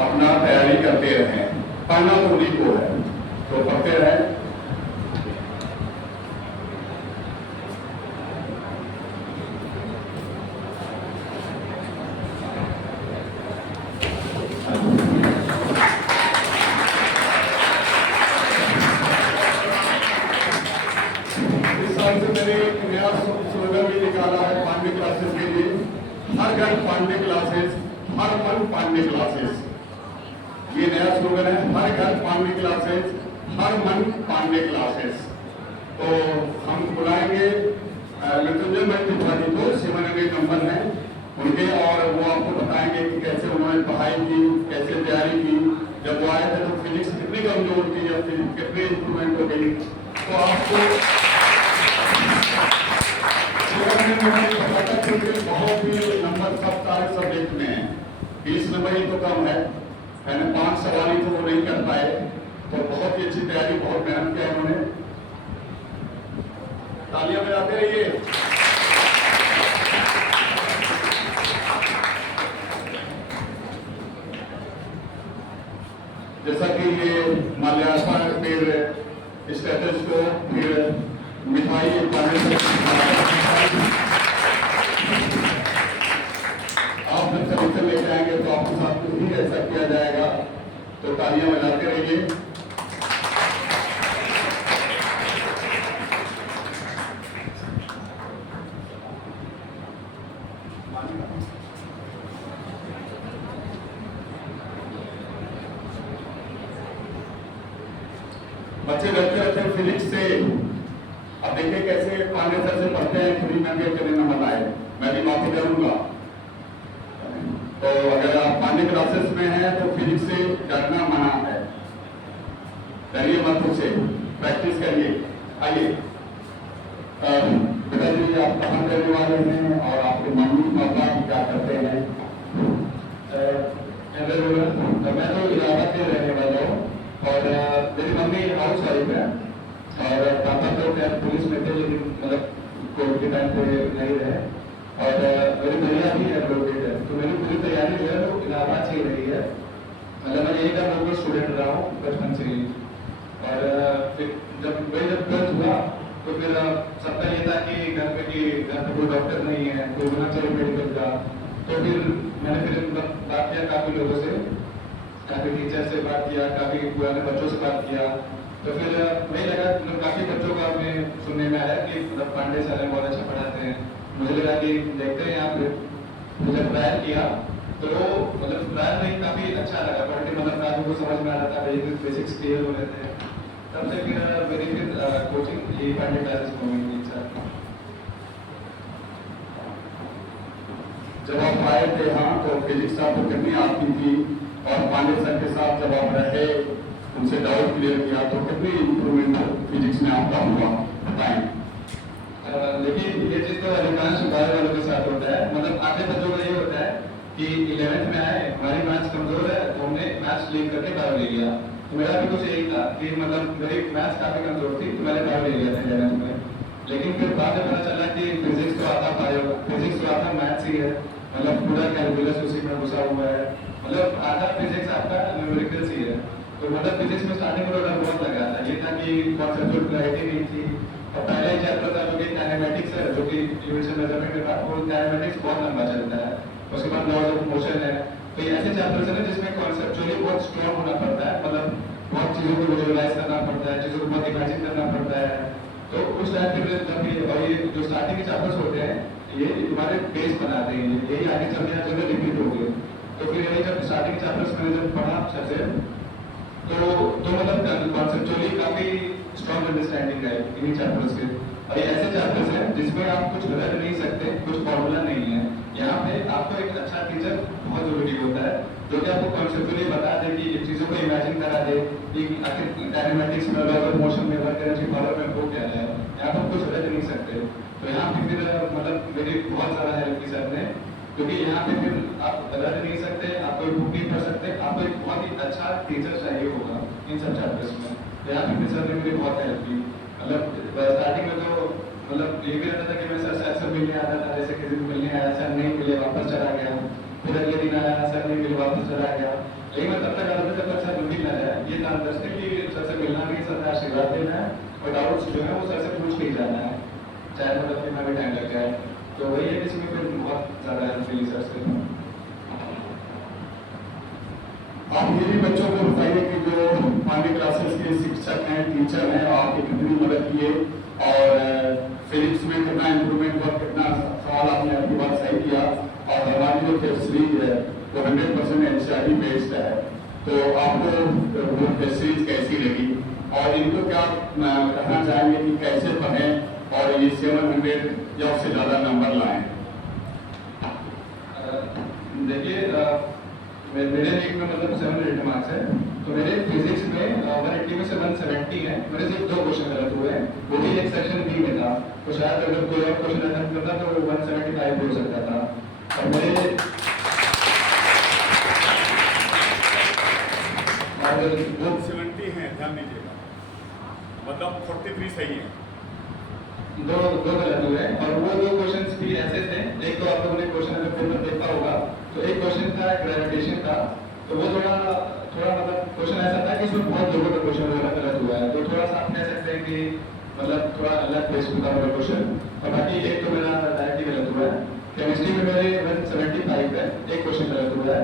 अपना तैयारी करते रहें। पढ़ना तो उन्हीं को है, तो पढ़ते रहें। इस साल से मैंने एक नया स्लोगन भी निकाला है पांडे क्लासेस के लिए, हर घर पांडे क्लासेस, हर मन पांडे क्लासेस। ये नया स्लोगन है, हर घर पांडे क्लासेस, हर मन पांडे क्लासेस। तो हम बुलाएंगे मृत्युंजय भाई त्रिपाठी को, 700 नंबर है उनके, और वो आपको बताएंगे कि कैसे उन्होंने पढ़ाई की, कैसे तैयारी की। जब वो आए थे तो फिजिक्स कितनी कमजोर थी या फिर कितनी इंप्रूवमेंट हो गई, तो आपको बहुत ही नंबर सब सारे सब्जेक्ट में है, 20 नंबर ही तो कम है, मैंने 5 सवाल ही तो वो नहीं कर पाए। तो बहुत ही अच्छी तैयारी, बहुत मेहनत किया इन्होंने। तालियां बजाते रहिए। जैसा कि ये माल्यार्पण, फिर स्टेटस को, फिर मिठाई आप जब सेमेस्टर लेके आएंगे तो आपके साथ ही ऐसा किया जाएगा। तो तालियां बजाते रहिए। बच्चे डरते रहते हैं फिजिक्स से। अब देखिए कैसे पांडे सर से पढ़ते हैं, फ्री में भी चले नंबर आए, मैं भी माफी करूंगा। तो अगर आप पांडे क्लासेस में हैं तो फिजिक्स से डरना मना है, डरिए मत उसे, प्रैक्टिस करिए। आइए बेटा जी, आप कहाँ रहने वाले हैं और आपके मम्मी पापा क्या करते हैं? मैं तो इलाहाबाद में रहने वाला हूँ, और मेरी मम्मी हाउस वाइफ है, और पापा तो खैर पुलिस में थे, लेकिन मतलब कोविड के टाइम पे नहीं रहे। और मेरी भैया भी एडवोकेट है, तो मेरी पूरी तैयारी जो है वो इलाहाबाद से ही रही है। मतलब मैं यही का लोकल स्टूडेंट रहा हूँ बचपन से ही। और फिर जब 12th हुआ तो फिर सबका ये था कि घर पे कोई डॉक्टर नहीं है, कोई होना चाहिए मेडिकल का। तो फिर मैंने बात किया काफ़ी लोगों से, काफ़ी टीचर से बात किया, काफ़ी पुराने बच्चों से बात किया। तो फिर वही लगा, मतलब काफ़ी बच्चों का हमें सुनने में आया कि मतलब पांडे सर बहुत अच्छा पढ़ाते हैं। मुझे लगा कि देखते हैं यहाँ पे, मुझे ट्रायल किया तो वो मतलब ट्रायल नहीं, काफ़ी अच्छा लगा पढ़ के, मतलब काफ़ी को समझ में आ रहा था, बेसिक्स क्लियर हो रहे थे। तब से फिर मेरी कोचिंग यही पांडे क्लासेस में हुई सर। जब आप आए थे हाँ, तो फिजिक्स आपको कितनी आती थी, और पांडे सर के साथ जब आप रहे, उनसे डाउट क्लियर किया, तो कितनी इंप्रूवमेंट फिजिक्स में आपका हुआ, बताएं। लेकिन ये चीज़ तो अधिकांश बाहर वालों के साथ होता है, मतलब आधे बच्चों का ये होता है कि 11th में आए, हमारी मैथ्स कमजोर है, तो हमने मैथ्स लीव करके बायो ले लिया। तो मेरा भी कुछ यही था कि मतलब मेरी मैथ्स काफ़ी कमजोर थी, तो मैंने बायो ले लिया था 11th में। लेकिन फिर बाद में पता चला कि फिजिक्स तो आता बायो, फिजिक्स तो आता मैथ्स ही है, मतलब पूरा कैलकुलस उसी में घुसा हुआ है, मतलब आधा फिजिक्स आपका न्यूमेरिकल्स ही है। तो मतलब फिजिक्स में स्टार्टिंग में डर बहुत लगा था, ये था कि कॉन्सेप्चुअल क्लैरिटी नहीं थी। और पहले चैप्टर था जो कि काइनेमेटिक्स है, जो कि यूनिवर्सल मेजरमेंट में था, वो काइनेमेटिक्स बहुत लंबा चलता है। उसके बाद लॉज ऑफ मोशन है। तो ये ऐसे चैप्टर्स है ना जिसमें कॉन्सेप्चुअली बहुत स्ट्रॉन्ग होना पड़ता है, मतलब बहुत चीज़ों को विजुअलाइज करना पड़ता है, चीज़ों को बहुत इमेजिन करना पड़ता है। तो उस टाइम पे जब ये जो स्टार्टिंग के चैप्टर्स होते हैं, ये तुम्हारे बेस बनाते हैं, यही आगे चलते हैं चलते रिपीट हो गए। तो फिर यही जब स्टार्टिंग के चैप्टर्स मैंने जब पढ़ा अच्छे से, तो मतलब कॉन्सेप्चुअली काफ़ी स्ट्रॉन्ग अंडरस्टैंडिंग है इन्हीं चैप्टर्स के। और ये ऐसे चैप्टर्स हैं जिसमें आप कुछ रट नहीं सकते, कुछ फॉर्मूला नहीं है। यहाँ पे आपको एक अच्छा टीचर बहुत जरूरी होता है, जो कि आपको कॉन्सेप्चुअली बता दे, कि इन चीज़ों को इमेजिन करा दे कि आखिर डायनेमेटिक्स में, लॉ ऑफ मोशन में, वर्क एनर्जी पावर में वो क्या है। यहाँ पर कुछ रट नहीं सकते। तो यहाँ पे फिर मतलब मेरी बहुत ज़्यादा हेल्प की सर ने, क्योंकि यहाँ पे फिर आप रट नहीं सकते, आप कोई बुक नहीं पढ़ सकते, आपको एक बहुत ही अच्छा टीचर चाहिए होगा इन सब चैप्टर्स में। तो यहाँ पे सर ने मुझे बहुत हेल्प की। मतलब स्टार्टिंग में तो मतलब ये भी रहता था कि मैं सर से अक्सर मिलने आता था, जैसे किसी दिन मिलने आया, सर नहीं मिले वापस चला गया, फिर अगले दिन आया, सर नहीं मिले वापस चला गया। लेकिन मैं तब तक आता था जब तक सर ड्यूटी ना जाए। ये ना दस्ते कि सर से मिलना नहीं, सर से आशीर्वाद देना है और डाउट्स जो है वो सर से पूछ के ही जाना है, चाहे मतलब कितना भी टाइम लग जाए। तो वही है, इसमें फिर बहुत ज़्यादा हेल्प मिली सर से। आप ये भी बच्चों को बताइए कि जो पांडे क्लासेस के शिक्षक हैं, टीचर हैं, आपकी कितनी मदद किए और फिजिक्स में कितना इम्प्रूवमेंट हुआ, कितना सवाल आपने आपकी बात सही किया। और हमारी जो टेस्ट सीरीज है वो 100% एनसीईआरटी बेस्ड है। तो आपको वो टेस्ट सीरीज कैसी लगी और इनको क्या कहना चाहेंगे कि कैसे पढ़ें और ये 700 या उससे ज़्यादा नंबर लाएं? देखिए, मेरे लीग में मतलब 700 मार्क्स है, तो मेरे फिजिक्स में 180 में से 170 है। मेरे सिर्फ 2 क्वेश्चन गलत हुए हैं, वो भी एक सेक्शन बी में था। तो शायद अगर कोई और क्वेश्चन अटेम्प्ट करता तो 175 हो सकता था। और मेरे 170 है, ध्यान दीजिएगा, मतलब 43 सही है। दो गलत हुए हैं और वो 2 क्वेश्चंस भी ऐसे थे। एक तो आप लोगों ने क्वेश्चन अगर पेपर देखा होगा, तो एक क्वेश्चन था ग्रेविटेशन का, तो वो थोड़ा मतलब क्वेश्चन ऐसा था कि इसमें बहुत लोगों का क्वेश्चन वगैरह गलत हुआ है। तो थोड़ा सा आप कह सकते हैं कि मतलब थोड़ा अलग बेस्ड था मेरा क्वेश्चन। और बाकी एक तो मेरा डायरेक्ट ही गलत हुआ है। केमिस्ट्री में मेरे 175 है, एक क्वेश्चन गलत हुआ है।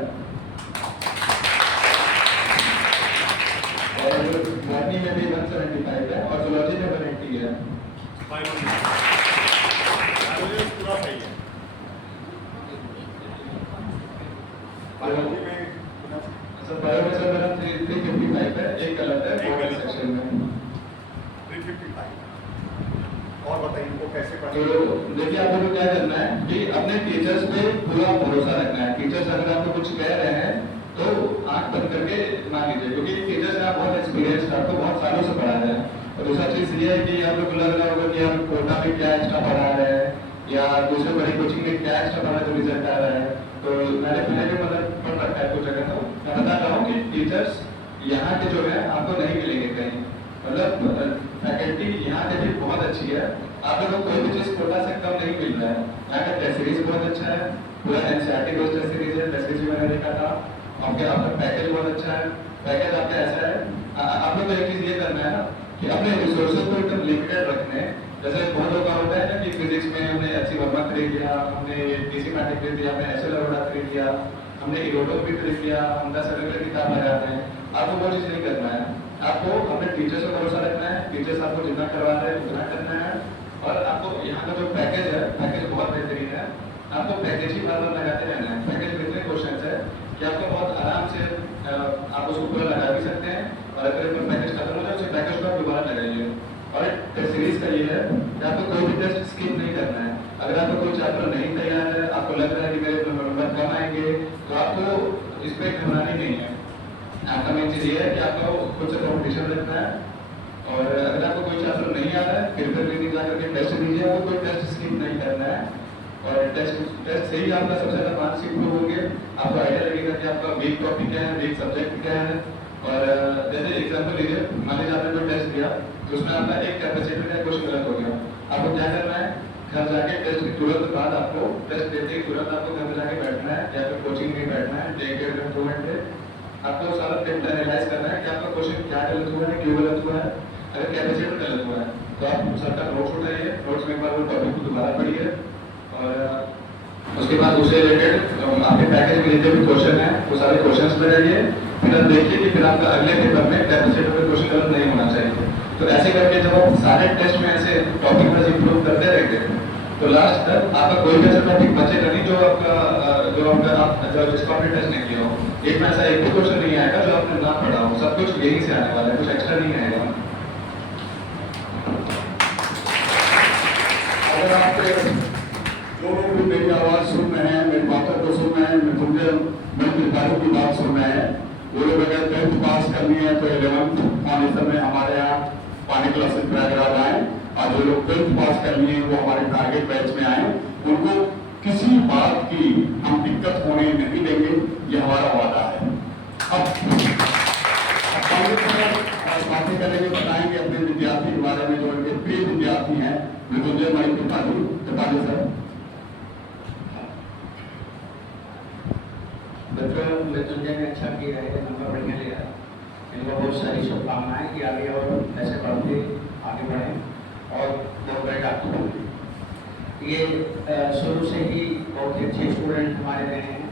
और बॉटनी में भी 175 है और जूलॉजी में 180 है। पूरा सही है। बायोलॉजी में सर बायोलॉजी में मेरा 355 है, एक गलत है एक सेक्शन में 355। और बताइए इनको कैसे तो देखिए, आप लोगों को क्या करना है कि अपने टीचर्स पे पूरा भरोसा रखना है। टीचर्स अगर आपको कुछ कह रहे हैं तो आंख बंद करके मान लीजिए, क्योंकि टीचर्स ने बहुत एक्सपीरियंस आपको बहुत सालों से पढ़ा है। और दूसरा चीज ये है कि आप लोग को लग रहा होगा कि हम कोटा में क्या एक्स्ट्रा पढ़ा रहे हैं या दूसरे बड़ी कोचिंग में क्या एक्स्ट्रा पढ़ा जो रिजल्ट आ रहा है। तो मैंने पहले भी मतलब पढ़ रखा है कुछ जगह। तो मैं बता रहा हूँ कि टीचर्स यहाँ के जो है आपको नहीं मिलेंगे कहीं, मतलब फैकल्टी यहाँ के भी बहुत अच्छी है। आप लोगों को कोई भी चीज़ कोटा से कम नहीं मिल रहा है। यहाँ का टेस्ट सीरीज बहुत अच्छा है, पूरा एनसीईआरटी बेस्ड टेस्ट सीरीज है। टेस्ट सीरीज मैंने देखा था, आपका पैकेज बहुत अच्छा है। पैकेज आपका ऐसा है, आप लोग को एक चीज़ ये करना है ना कि अपने रिसोर्सेज को एकदम लिमिटेड रखने। जैसे बहुत लोग का होता है ना कि फिजिक्स में हमने एचसी वर्मा खरीद लिया, हमने डीसी मैटिक खरीद लिया, हमने एसएल अरोड़ा खरीद लिया, हमने इरोडो भी खरीद लिया, हम 10 अलग अलग किताब लगाते हैं। आपको वो चीज़ नहीं करना है, आपको अपने टीचर्स पर भरोसा रखना है। टीचर्स आपको जितना करवा रहे हैं उतना करना है। और आपको यहाँ का जो पैकेज है, पैकेज बहुत बेहतरीन है। आपको पैकेज ही बार बार लगाते रहना है। पैकेज में इतने क्वेश्चन है कि आपको बहुत आराम से आप उसको पूरा लगा भी सकते हैं। और अगर कोई पैकेज खत्म हो जाए उस पैकेज को आप दोबारा लगाइए। और टेस्ट सीरीज का ये है कि आपको कोई भी टेस्ट स्किप नहीं करना है। अगर आपको कोई चैप्टर नहीं तैयार है, आपको लग रहा है कि मेरे नंबर कम आएंगे, तो आपको इस पर घबरानी नहीं है। आपका मेन चीज़ ये है कि आपको खुद से कॉम्पिटिशन रखना है। और अगर आपको कोई चैप्टर नहीं आ रहा है, फिर भी जाकर के टेस्ट दीजिए, आपको कोई टेस्ट स्किप नहीं करना है। और टेस्ट से ही आपका सबसे ज़्यादा मार्क्स इंप्रूव होंगे। आपको आइडिया लगेगा कि आपका वीक टॉपिक क्या है, वीक सब्जेक्ट क्या है। और जैसे एग्जाम्पल लीजिए, मान लीजिए आपने कोई टेस्ट दिया तो उसमें आपका एक कैपेसिटर का क्वेश्चन गलत हो गया। आपको क्या करना है, घर जाके टेस्ट के तुरंत बाद आपको टेस्ट देते ही तुरंत आपको घर में जाके बैठना है या फिर कोचिंग में बैठना है 1-1.5 घंटे 2 घंटे। आपको सारा डेटा एनालाइज करना है कि आपका क्वेश्चन क्या गलत हुआ है, क्यों गलत हुआ है। अगर कैपेसिटर गलत हुआ है तो आप सबका नोट्स उठाइए, नोट्स में एक बार वो टॉपिक को दोबारा पढ़िए। और उसके बाद उससे रिलेटेड आपके पैकेज में जितने भी क्वेश्चन हैं वो सारे क्वेश्चंस लगाइए। फिर आप देखिए कि फिर आपका अगले पेपर में कैपेसिटर में क्वेश्चन गलत नहीं होना चाहिए। तो ऐसे करके जब आप सारे टेस्ट में ऐसे टॉपिक वाइज इंप्रूव करते रहेंगे तो लास्ट तक आपका कोई भी ऐसा टॉपिक बचेगा नहीं जो आपका जिसको आपने टेस्ट नहीं किया हो। एक में ऐसा एक भी क्वेश्चन नहीं आएगा जो आपने ना पढ़ा हो। सब कुछ यहीं से आने वाला है, कुछ एक्स्ट्रा नहीं आएगा। अगर आप जो लोग भी मेरी आवाज़ सुन रहे हैं, मेरी बातों को सुन रहे हैं, मेरे त्रिपाठी की बात सुन रहे हैं, वो लोग अगर 10th पास करनी है तो 11th फाउंडेशन में हमारे यहाँ पानी क्लासेस प्रयागराज आए। और जो लोग 12th पास करनी है वो हमारे टारगेट बैच में आए। उनको किसी बात की हम दिक्कत होने नहीं देंगे, ये हमारा वादा है। अब बातें करेंगे, बताएंगे अपने विद्यार्थी के बारे में जो उनके प्रिय विद्यार्थी हैं मृत्युंजय मणि त्रिपाठी सर। बच्चों मृत्युंजय ने अच्छा किया है, नंबर बढ़िया लिया है। इनको बहुत सारी शुभकामनाएं कि आगे और ऐसे बढ़ते आगे बढ़ें और बहुत बड़े डॉक्टर बने। ये शुरू से ही बहुत ही अच्छे स्टूडेंट हमारे रहे हैं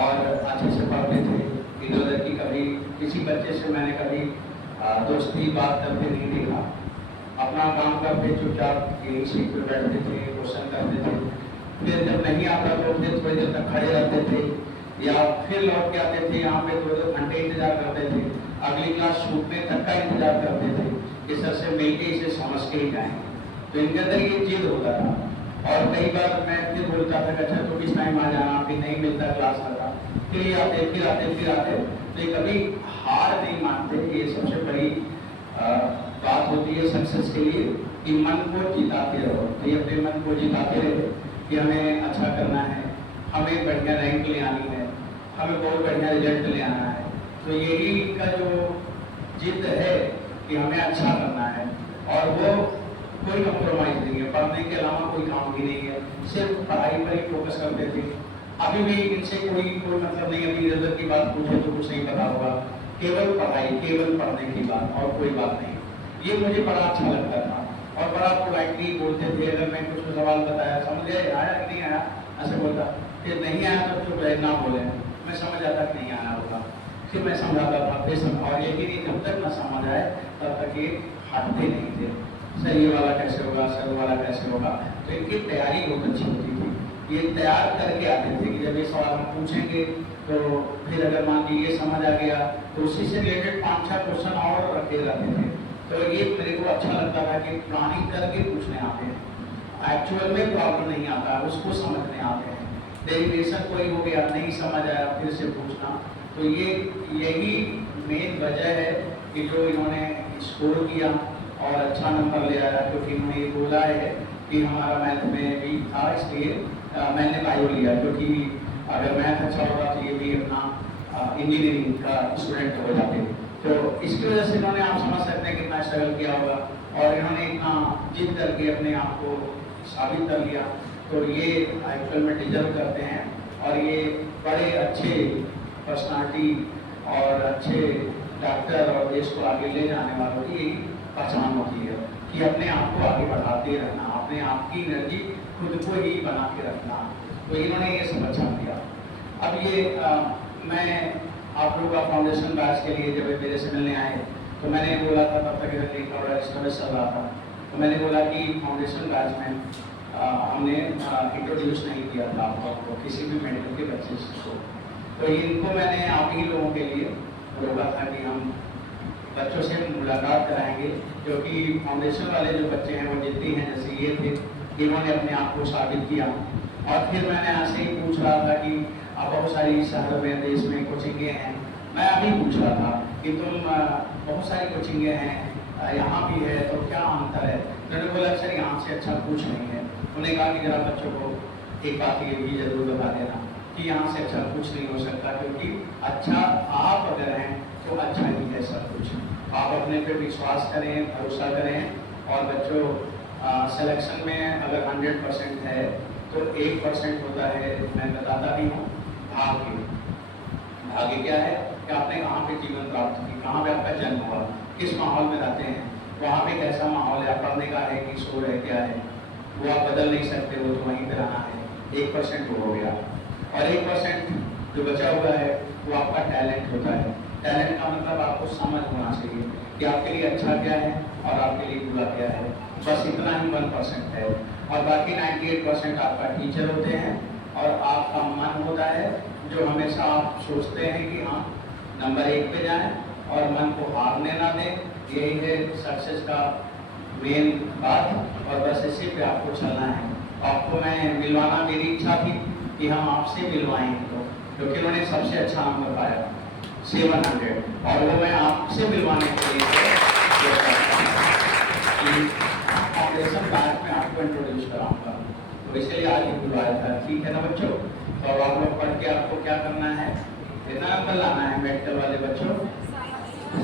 और अच्छे से पढ़ते थे। इधर उधर की कभी किसी बच्चे से मैंने कभी दोस्ती बात करते नहीं देखा। अपना काम करते चुपचाप यही सीट पर बैठते थे, क्वेश्चन करते थे। फिर जब नहीं आता तो फिर थोड़ी देर तक खड़े रहते थे या फिर लौट के आते थे। यहाँ पे 2-2 घंटे इंतजार करते थे, अगली क्लास छूटने तक का इंतजार करते थे कि सर से मिल के इसे समझ के ही जाएंगे। तो इनके अंदर ये जिद होता था। और कई बार मैं फिर बोलता था कि अच्छा तो किस टाइम आ जाना, फिर नहीं मिलता क्लास का, फिर आते फिर आते फिर आते। तो ये कभी हार नहीं मानते। ये सबसे बड़ी बात होती है सक्सेस के लिए कि मन को जिताते रहो। तो ये अपने मन को जिताते रहे कि हमें अच्छा करना है, हमें बढ़िया रैंक ले आनी है, हमें बहुत बढ़िया रिजल्ट ले आना है। तो यही का जो जिद है कि हमें अच्छा करना है और वो कोई कॉम्प्रोमाइज नहीं है। पढ़ने के अलावा कोई काम भी नहीं है, सिर्फ पढ़ाई पर ही फोकस करते थे। अभी भी इनसे कोई मतलब नहीं। अभी रिजल्ट की बात पूछे तो कुछ नहीं पता होगा, केवल पढ़ाई, केवल पढ़ने की बात और कोई बात नहीं। ये मुझे बड़ा अच्छा लगता था और बड़ा पोलाइटली बोलते थे। अगर मैं कुछ सवाल बताया, समझ आया कि नहीं आया, ऐसे बोलता। फिर नहीं आया तो चुप रहे, ना बोले। मैं समझ आता कि नहीं आया होगा, फिर मैं समझाता था, फिर और ये भी नहीं, जब तक ना समझ आए तब तक ये हटते नहीं थे। सर ये वाला कैसे होगा, सर वाला कैसे होगा। तो इनकी तैयारी बहुत अच्छी होती थी। ये तैयार करके आते थे कि जब ये सवाल हम पूछेंगे तो फिर अगर मान लीजिए ये समझ आ गया तो उसी से रिलेटेड 5-6 क्वेश्चन और रखे रहते थे। तो ये मेरे को अच्छा लगता था कि प्लानिंग करके पूछने आते हैं। एक्चुअल में प्रॉब्लम नहीं आता, उसको समझने आते हैं। डेरिवेशन कोई हो गया, नहीं समझ आया, फिर से पूछना। तो ये यही मेन वजह है कि जो इन्होंने स्कोर किया और अच्छा नंबर ले आया। क्योंकि इन्होंने ये बोला है कि हमारा मैथ में भी था, इसलिए मैंने बायो लिया। क्योंकि अगर मैथ अच्छा होगा तो ये भी अपना इंजीनियरिंग का स्टूडेंट हो जाते। तो इसकी वजह से इन्होंने, आप समझ सकते हैं कितना स्ट्रगल किया होगा और इन्होंने इतना जिद करके अपने आप को साबित कर लिया। तो ये एक्चुअल में डिजर्व करते हैं और ये बड़े अच्छे पर्सनालिटी और अच्छे डॉक्टर और देश को आगे ले जाने वालों की यही पहचान होती है कि अपने आप को आगे बढ़ाते रहना, अपने आप की एनर्जी खुद को ही बना के रखना। तो इन्होंने ये सब अच्छा किया। अब ये मैं आप लोगों का फाउंडेशन बैच के लिए जब मेरे से मिलने आए तो मैंने बोला था, तब तक स्टोरेज चल रहा था, तो मैंने बोला कि फाउंडेशन बैच में हमने इंट्रोड्यूस नहीं किया था आप लोगों को किसी भी मेडिकल के बच्चे को। तो इनको मैंने आप ही लोगों के लिए बोला था कि हम बच्चों से मुलाकात कराएंगे। क्योंकि फाउंडेशन वाले जो बच्चे हैं वो जिद्दी हैं, जैसे ये थे, इन्होंने अपने आप को साबित किया। और फिर मैंने ऐसे ही पूछ रहा था कि अब बहुत सारी शहर में, देश में कोचिंगें हैं। मैं अभी पूछ रहा था कि तुम बहुत सारी कोचिंगें हैं, यहाँ भी है, तो क्या अंतर है। उन्होंने बोला सर यहाँ से अच्छा कुछ नहीं है। उन्होंने कहा कि जरा बच्चों को एक बात ये भी जरूर बता देना कि यहाँ से अच्छा कुछ नहीं हो सकता। क्योंकि अच्छा आप अगर हैं तो अच्छा ही है सब कुछ। आप अपने पे विश्वास करें, भरोसा करें। और बच्चों सिलेक्शन में अगर 100% है तो 1% होता है, मैं बताता भी हूँ, भाग्य। भाग्य क्या है कि आपने कहाँ पे जीवन प्राप्त की, कहाँ पे आपका जन्म हुआ, किस माहौल में रहते हैं, वहाँ पे कैसा माहौल है, पढ़ने का है कि शोर है, क्या है, वो आप बदल नहीं सकते। वो तो वहीं पर रहना है। 1% वो हो गया। और 1% जो बचा हुआ है वो आपका टैलेंट होता है। टैलेंट का मतलब आपको समझ होना चाहिए कि आपके लिए अच्छा क्या है और आपके लिए बुरा क्या है। बस इतना ही 1% है। और बाकी 98% आपका टीचर होते हैं और आपका मन होता है, जो हमेशा आप सोचते हैं कि हाँ नंबर 1 पे जाएं और मन को हारने ना दें। यही है सक्सेस का मेन बात। और बस इसी पे आपको चलना है। आपको मैं मिलवाना, मेरी इच्छा थी कि हम आपसे मिलवाएं इनको, क्योंकि उन्होंने सबसे अच्छा नंबर पाया 700। और वो मैं आपसे मिलवाने के लिए फाउंडेशन बैच में आपको इंट्रोड्यूस कराऊंगा। तो इसलिए आज ही बुलाया था। ठीक है ना बच्चों। तो आप लोग पढ़ के आपको क्या करना है, कितना नंबर लाना है मेडिकल वाले बच्चों?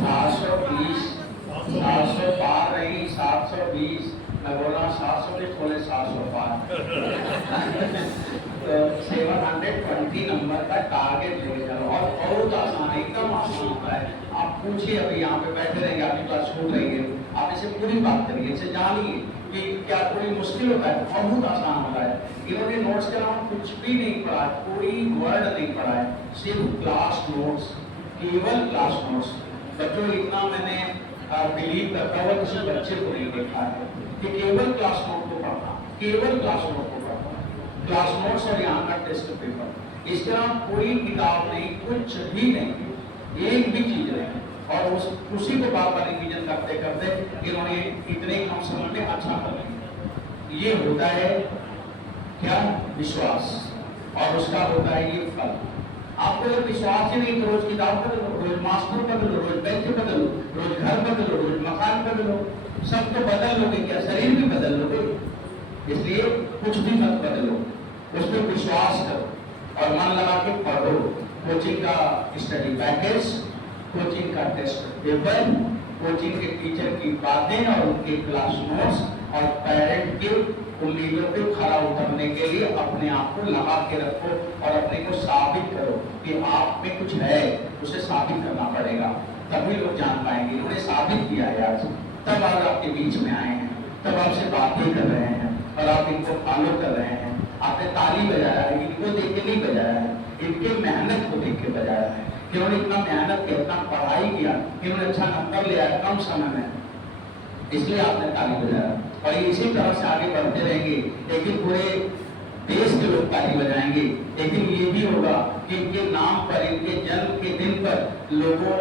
720। 700 पार रही, 720। मैं बोल रहा हूँ 700 भी बोले 700 पार। 720 नंबर का टारगेट लेके चलो और बहुत आसान है, एकदम आसान होता है। आप पूछिए, अभी यहाँ पे बैठे रहेंगे, आपकी क्लास छूट रही है, आप इसे पूरी बात करिए, इसे जानिए कि क्या कोई मुश्किल होता है, बहुत आसान होता है। इन्होंने नोट्स के अलावा कुछ भी नहीं पढ़ा, कोई वर्ड नहीं पढ़ा है, सिर्फ क्लास नोट्स, केवल क्लास नोट्स। बच्चों इतना मैंने बिलीव करता हुआ किसी बच्चे को नहीं देखा है कि केवल क्लास नोट को पढ़ना, केवल क्लास नोट को पढ़ना, क्लास नोट्स और यहाँ का टेस्ट पेपर। इसके अलावा कोई किताब नहीं, कुछ भी नहीं, एक भी चीज नहीं। और उसी को बार बार रिवीजन करते करते इन्होंने इतने कम समय में अच्छा कर लिया। ये होता है क्या? विश्वास, और उसका होता है ये फल। आपको अगर विश्वास ही नहीं तो रोज किताब बदलो, रोज मास्टर बदलो, रोज बेंच बदलो, रोज घर बदलो, रोज मकान बदलो, सब तो बदल लोगे, क्या शरीर भी बदल लोगे? इसलिए कुछ भी मत बदलो, उस पर विश्वास करो और मन लगा के पढ़ो। कोचिंग का स्टडी पैकेज, कोचिंग का टेस्ट पेपर, कोचिंग के टीचर की बातें और उनके क्लास नोट्स और पेरेंट के उम्मीदों पे खरा उतरने के लिए अपने आप को लगा के रखो और अपने को साबित करो कि आप में कुछ है, उसे साबित करना पड़ेगा, तभी लोग जान पाएंगे। उन्होंने साबित किया है आज, तब आज आपके बीच में आए हैं, तब आपसे बातें कर रहे हैं और आप इनको फॉलो कर रहे हैं। आपने ताली बजाया है, इनको देख के नहीं बजाया है, इनके मेहनत को देख के बजाया है कि उन्होंने इतना मेहनत किया, इतना पढ़ाई किया कि उन्होंने अच्छा नंबर लिया कम समय में, इसलिए आपने ताली बजाया। और इसी तरह से आगे बढ़ते रहेंगे, लेकिन पूरे देश के लोग ताली बजाएंगे। लेकिन ये भी होगा कि इनके नाम पर, इनके जन्म के दिन पर लोगों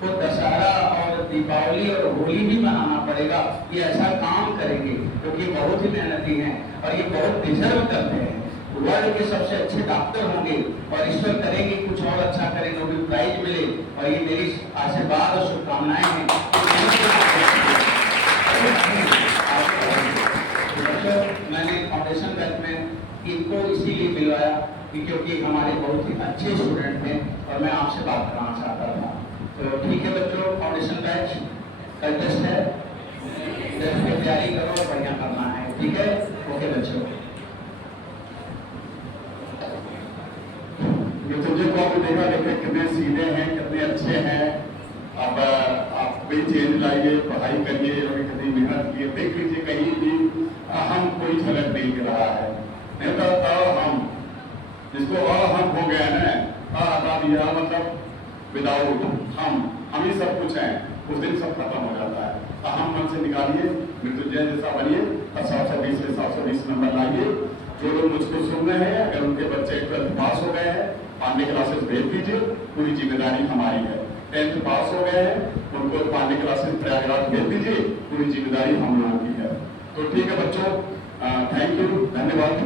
को दशहरा और दीपावली और होली भी मनाना पड़ेगा। ये ऐसा काम करेंगे क्योंकि बहुत ही मेहनती हैं और ये बहुत डिजर्व करते हैं। वर्ल्ड के सबसे अच्छे डॉक्टर होंगे और ईश्वर करेंगे कुछ और अच्छा करें, नोबेल प्राइज मिले। और ये मेरी आशीर्वाद और शुभकामनाएं हैं। मैंने फाउंडेशन बैच में इनको इसीलिए मिलवाया कि क्योंकि हमारे बहुत ही अच्छे स्टूडेंट थे और मैं आपसे बात करना चाहता था। तो ठीक है बच्चों, फाउंडेशन बैच कल टेस्ट है, टेस्ट की तैयारी करो और बढ़िया करना है, ठीक है? ओके बच्चों। मुझे को आपने देखा देखिए कितने सीधे हैं, कितने अच्छे हैं। अब आप भी चेंज लाइए, पढ़ाई करिए और कितनी मेहनत की, देख लीजिए कहीं भी हम कोई झलक नहीं गिर रहा है। नहीं तो हम जिसको हम हो गया ना, हटा दिया मतलब विदाउट हम ही सब कुछ हैं, उस दिन सब खत्म हो जाता है। हम मन से निकालिए, मृत्युंजय जैसा बनिए और 720 से 720 नंबर लाइए। जो लोग मुझको सुन रहे हैं, अगर उनके बच्चे 12th पास हो गए हैं, पांडे क्लासेस भेज दीजिए, पूरी जिम्मेदारी हमारी है। 10th पास हो गए हैं, उनको पांडे क्लासेस प्रयागराज भेज दीजिए, पूरी जिम्मेदारी हम लोगों की है। तो ठीक है बच्चों, थैंक यू, धन्यवाद।